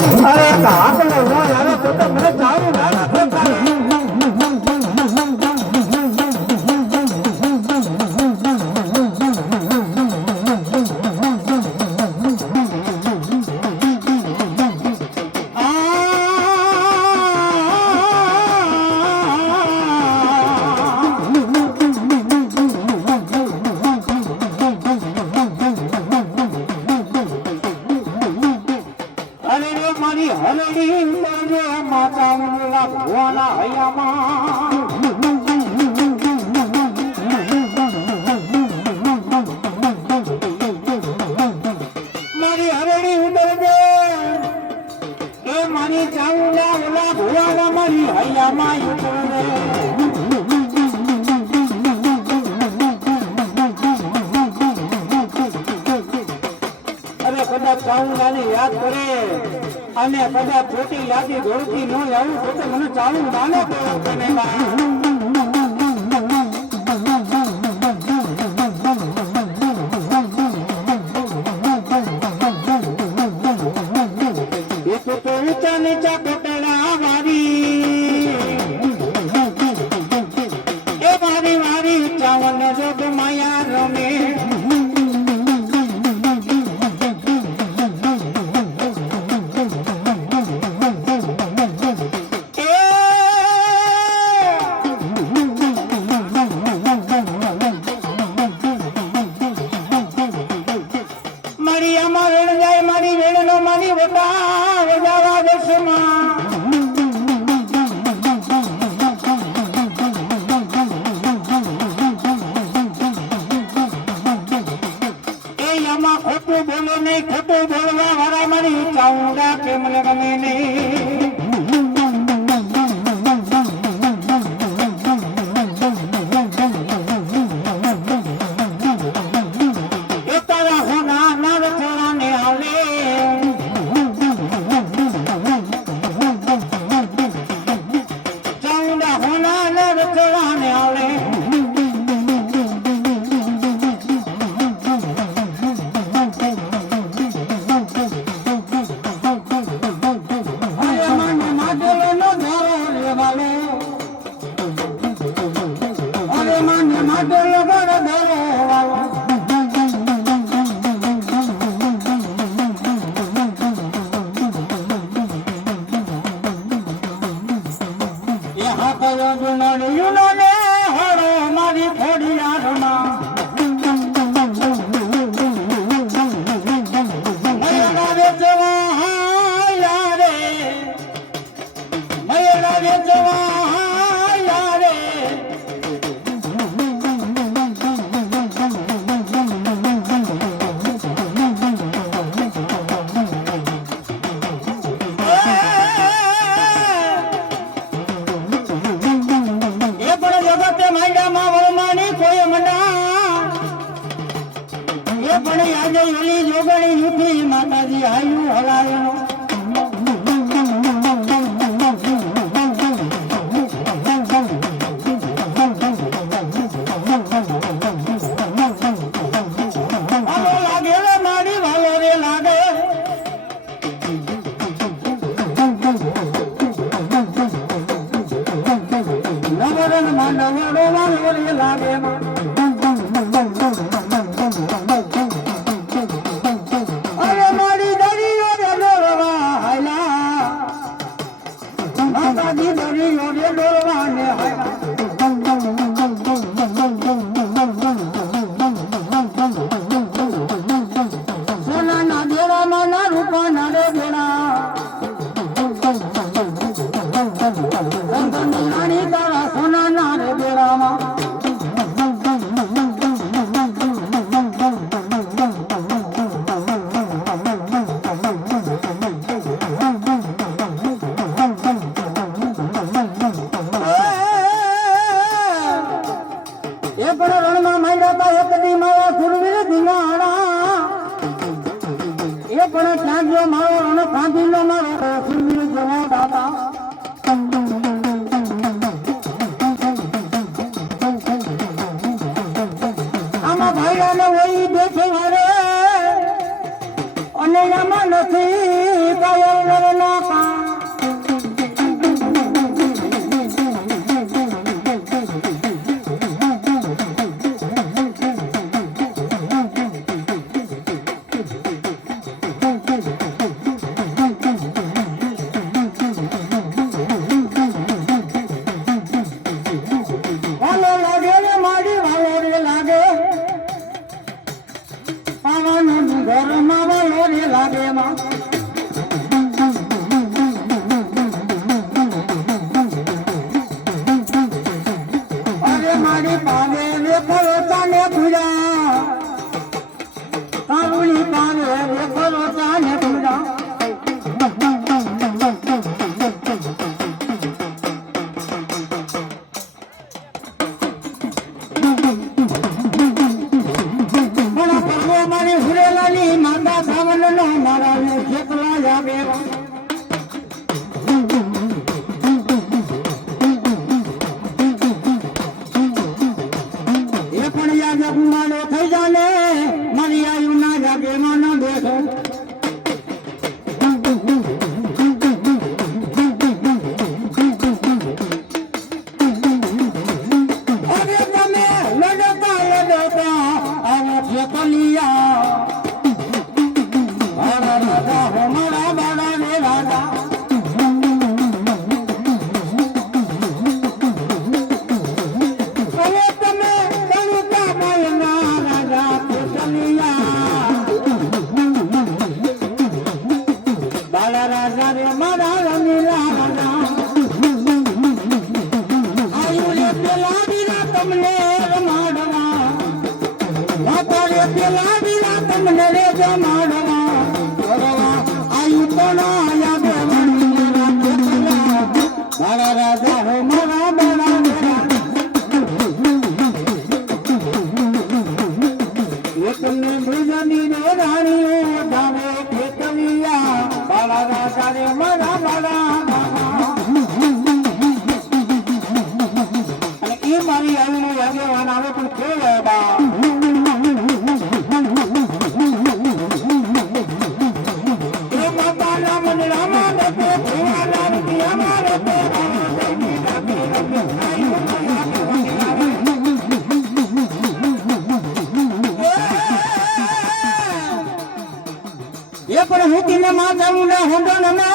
અરે કાકલો નો યાર તો મને ચાવું ના યાદ કરે અને કદાચ ખોટી યાદી દોડતી ન આવું તો મને ચાલુ નાનો ઊંચા નીચા કોટડા મારી એ મારી મારી ચાવન જોગ માયા રમે ખોટું બોલો નહીં ખોટું બોલવા વાળા મારી ચાઉંડા કે મને ગમે નહીં એ તારા હોના નર થોડાને આવલે ચાઉંડા હોના નર થોડાને આવલે માતાજી આયુ હલાયો મારી આવીને આગેવાન આવે પણ કેવાય બા ये पण हुती ने माता मुंडा होंडन में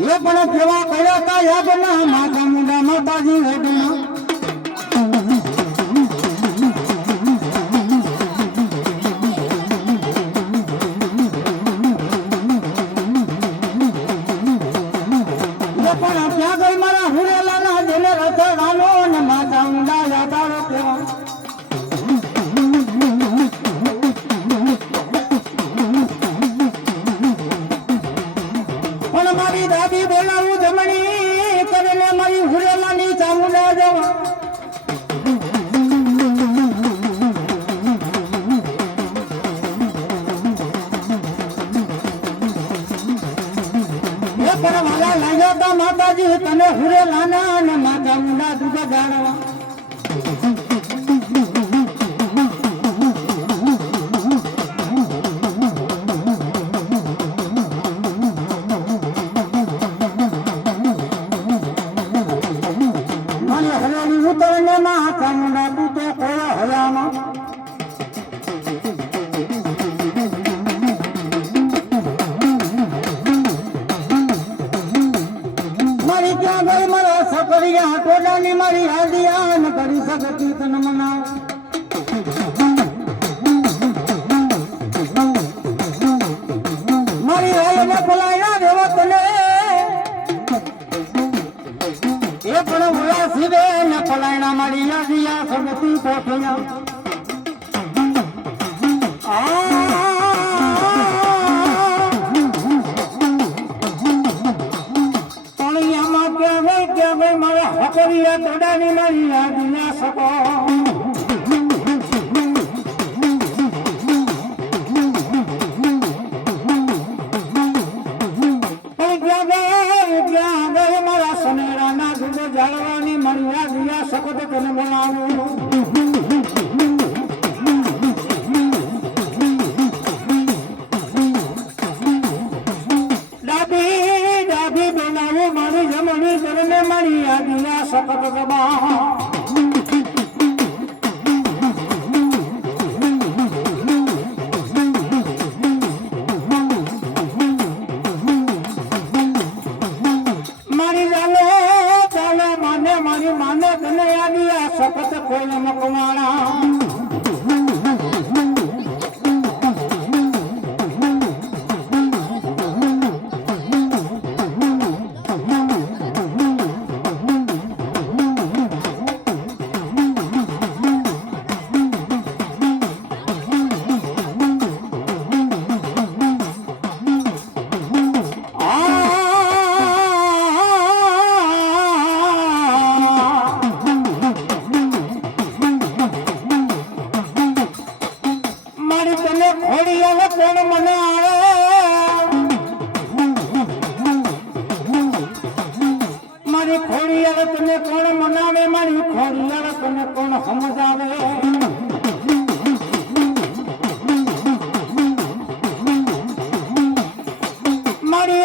ये पण केवा कया का याद ना माता मुंडा माताजी होंडन ये पण क्या गई मारा हुरेला ना देने रथडानो ने माता मुंडा यादारो केवा मारी दादी बोलावू जमणी करने मारी हुरेलानी चामुंडा जवा ये पर वाला लागा माताजी तने हुरेलाना ने माता मुंडा दूधा गाड़वा उतरने माता मुंडा तू तो कोया हयामा मारी क्या गई मारा सफरिया टोला ने मारी हादिया न करी सकती तन मना मारी आय ने पलाया देवत ने ये पण हुआ सिवे न पलायना मड़िया दिया सबती पोठिया पलिया में क्या गई मारा हकरिया तोड़ानी मड़िया दिया सको जालवानी मरिया दिया सकत कन बनावो डाबी डाबी बनावो मारी जमनी करने मरिया दिया सकत कबा मारी जालो मारी माने तने आदिया सकत कोई मकवाड़ा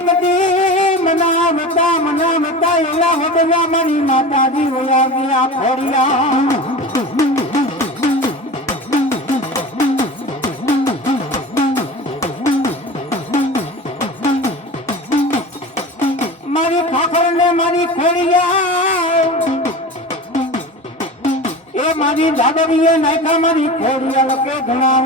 પ્રેમથી મનાવતા મનાવતા એલા વડલા મારી માતાજી હોયા ગયા ખોડિયા મારી ખાખર ને મારી ખોડિયા એ મારી દાદરીએ નાખા મારી ખોડિયા લકે ઘણા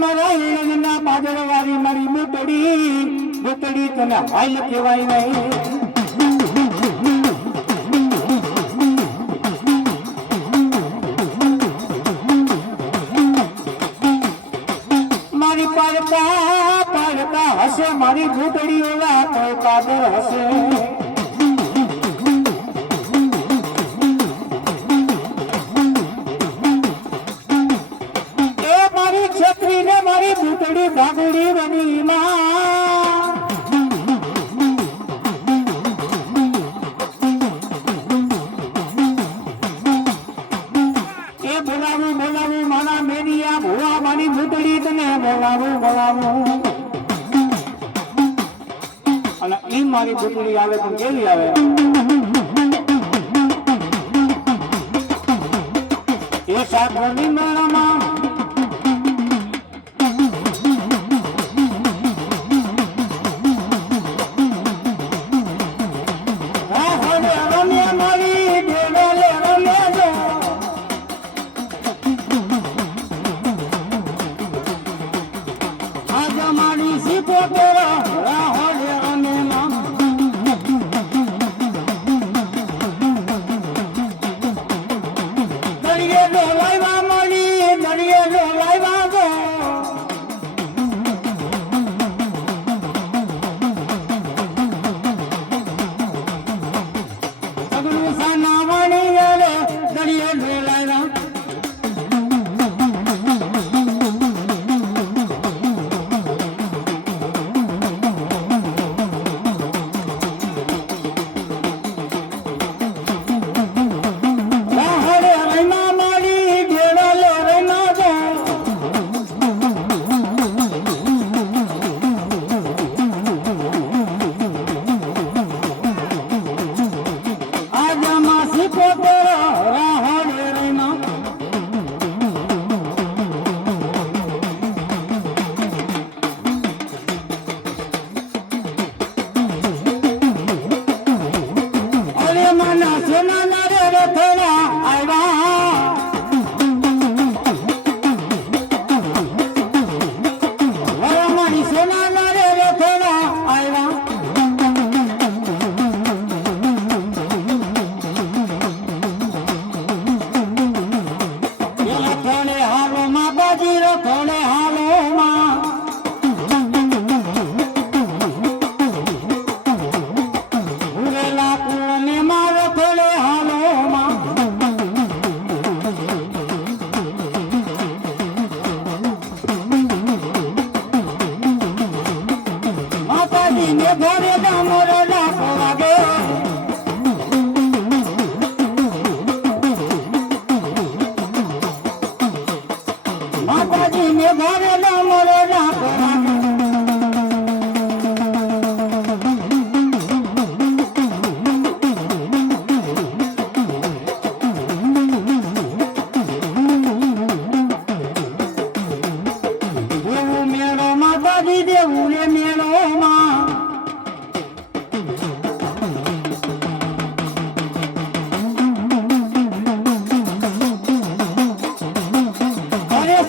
મારા લગ્નના પાદળવાળી મારી બુટડી તને હાલ કહેવાય નહીં મારી પાડતા હશે મારી બુટડી ઓલા તો પાદર હશે મારી બુટડી ભાગડી બની માં એ બોલાવું મારા મેરિયા ભુવા મારી બુટડી તને બોલાવું અને ઈ મારી બુટડી આવે તો કેવી આવે એ સાગરની મેળામાં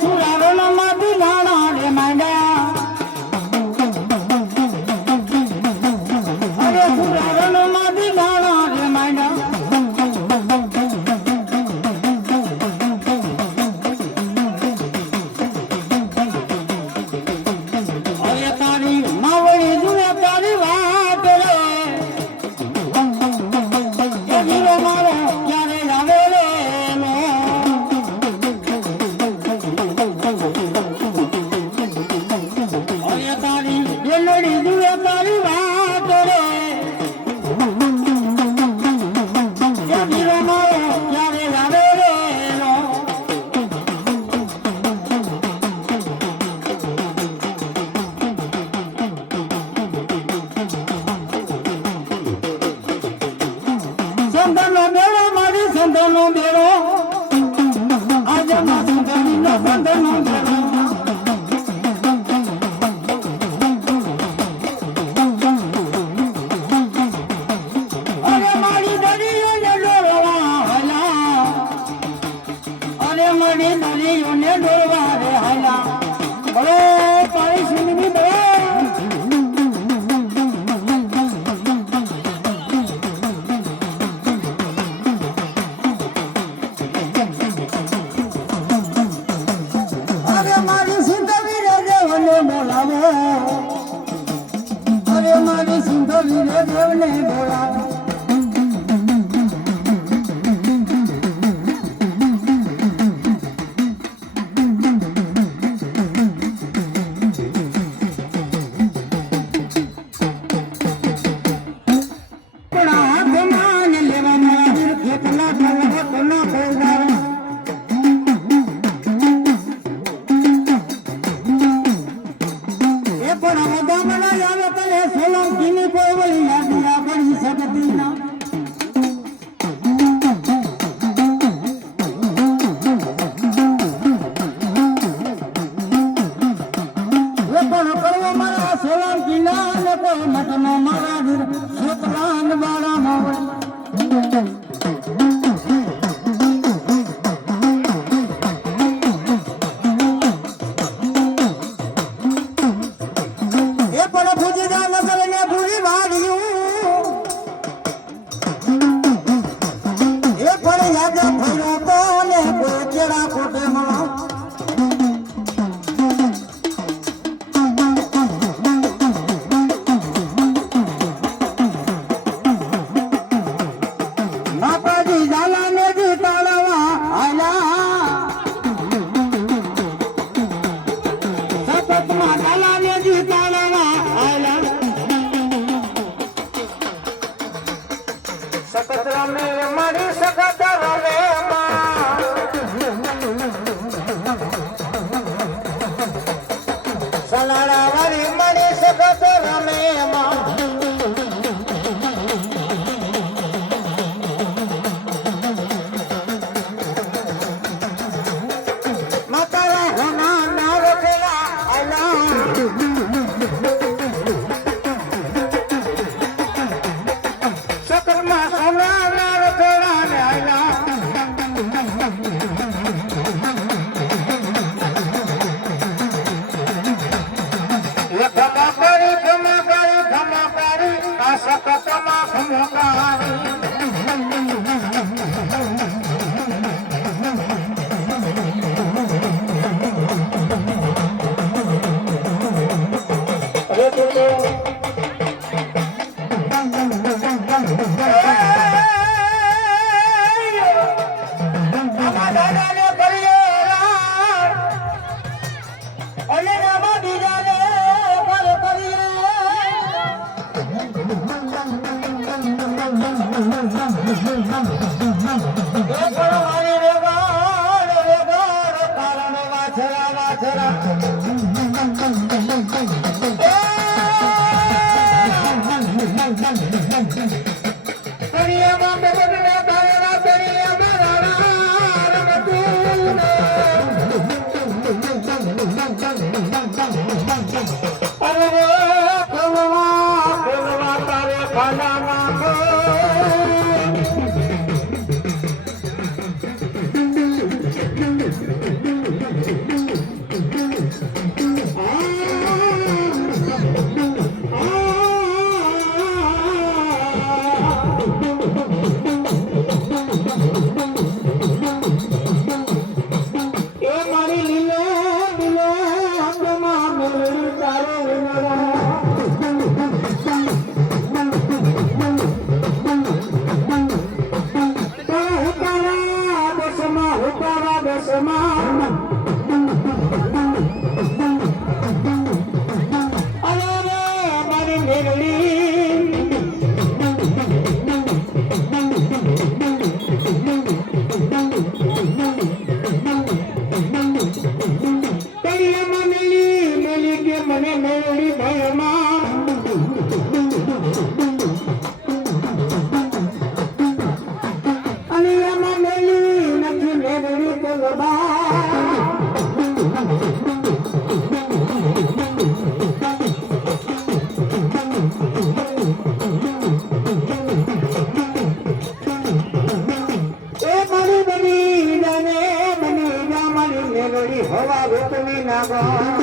સુરારો માં દિલાણા અરે મળી દરિયોને ડોલવા રે હાલા બોલો પાણી સિંહની બોલો દેવને બોલાવો રૂપની નાગા